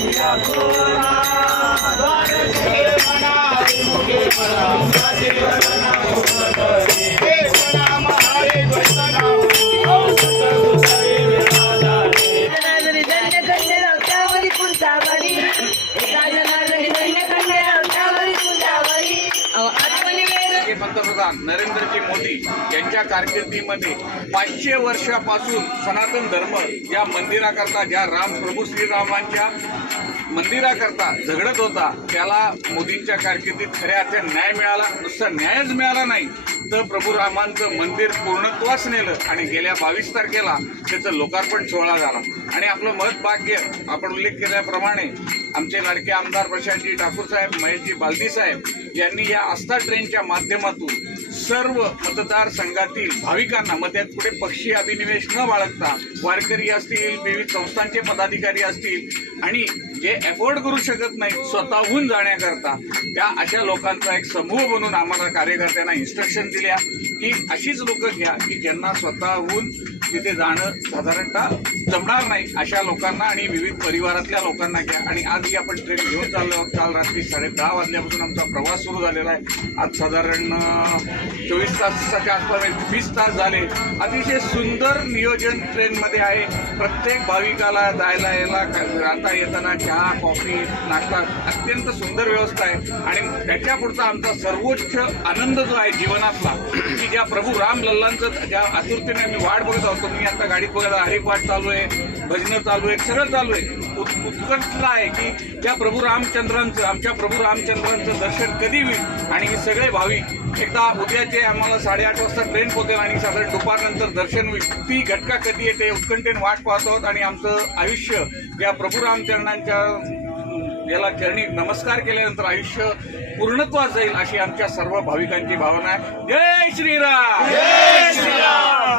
Shri Raghuram. पंतप्रधान नरेंद्रजी मोदी यांच्या कारकिर्दीमध्ये पाचशे वर्षापासून सनातन धर्म या मंदिराकरता ज्या राम प्रभू श्रीरामांच्या मंदिराकरता झगडत होता त्याला मोदींच्या कारकिर्दीत खऱ्या अर्थाने न्याय मिळाला नुसता न्यायच मिळाला नाही. तर प्रभू रामांचं मंदिर पूर्णत्वास नेलं आणि गेल्या बावीस तारखेला त्याचं लोकार्पण सोहळा झाला. आणि आपलं मत भाग्य आपण उल्लेख केल्याप्रमाणे आमचे लाडके आमदार प्रशांतजी ठाकूर साहेब महेशजी बालदी साहेब यांनी या आस्था ट्रेनच्या माध्यमातून सर्व मतदारसंघातील भाविकांना मग त्यात पुढे पक्षी अभिनिवेश न बाळगता वारकरी असतील विविध संस्थांचे पदाधिकारी असतील आणि जे अफोर्ड करू शकत नाहीत स्वतःहून जाण्याकरता त्या अशा लोकांचा एक समूह बनून आम्हाला कार्यकर्त्यांना इन्स्ट्रक्शन दिल्या. की अशीच लोक घ्या की ज्यांना स्वतःहून तिथे जाणं साधारणतः जमणार नाही अशा लोकांना आणि विविध परिवारातल्या लोकांना घ्या. आणि आजही आपण ट्रेन घेऊन चाललो आहोत. काल रात्री साडे दहा वाजल्यापासून आमचा प्रवास सुरू झालेला आहे. आज साधारण चोवीस तासाच्या आसपास वीस तास झाले. अतिशय सुंदर नियोजन ट्रेनमध्ये आहे. प्रत्येक भाविकाला जायला यायला राहता येताना चहा कॉफी नाश्ता अत्यंत सुंदर व्यवस्था आहे. आणि त्याच्या पुढचा आमचा सर्वोच्च आनंद जो आहे जीवनातला की ज्या प्रभू राम लल्लांचं ज्या आतुरतेने आम्ही वाट बघत आहोत मी आता गाडीत बघायला हरेक वाट चालू आहे भजनं चालू आहे सगळं चालू आहे. उत- आहे की ज्या प्रभू रामचंद्रांचं आमच्या प्रभू रामचंद्रांचं दर्शन कधी होईल आणि हे सगळे भाविक एकदा उद्याचे आम्हाला साडेआठ वाजता ट्रेन पोहोचेल आणि साधारण दुपारनंतर दर्शन होईल. ती घटका कधी येते उत्कंठेने वाट पाहत आहोत आणि आमचं आयुष्य या प्रभू रामचंद्रांच्या याला चरणी नमस्कार केल्यानंतर आयुष्य पूर्णत्वा जाईल अशी आमच्या सर्व भाविकांची भावना आहे. जय श्रीराम! जय श्रीराम!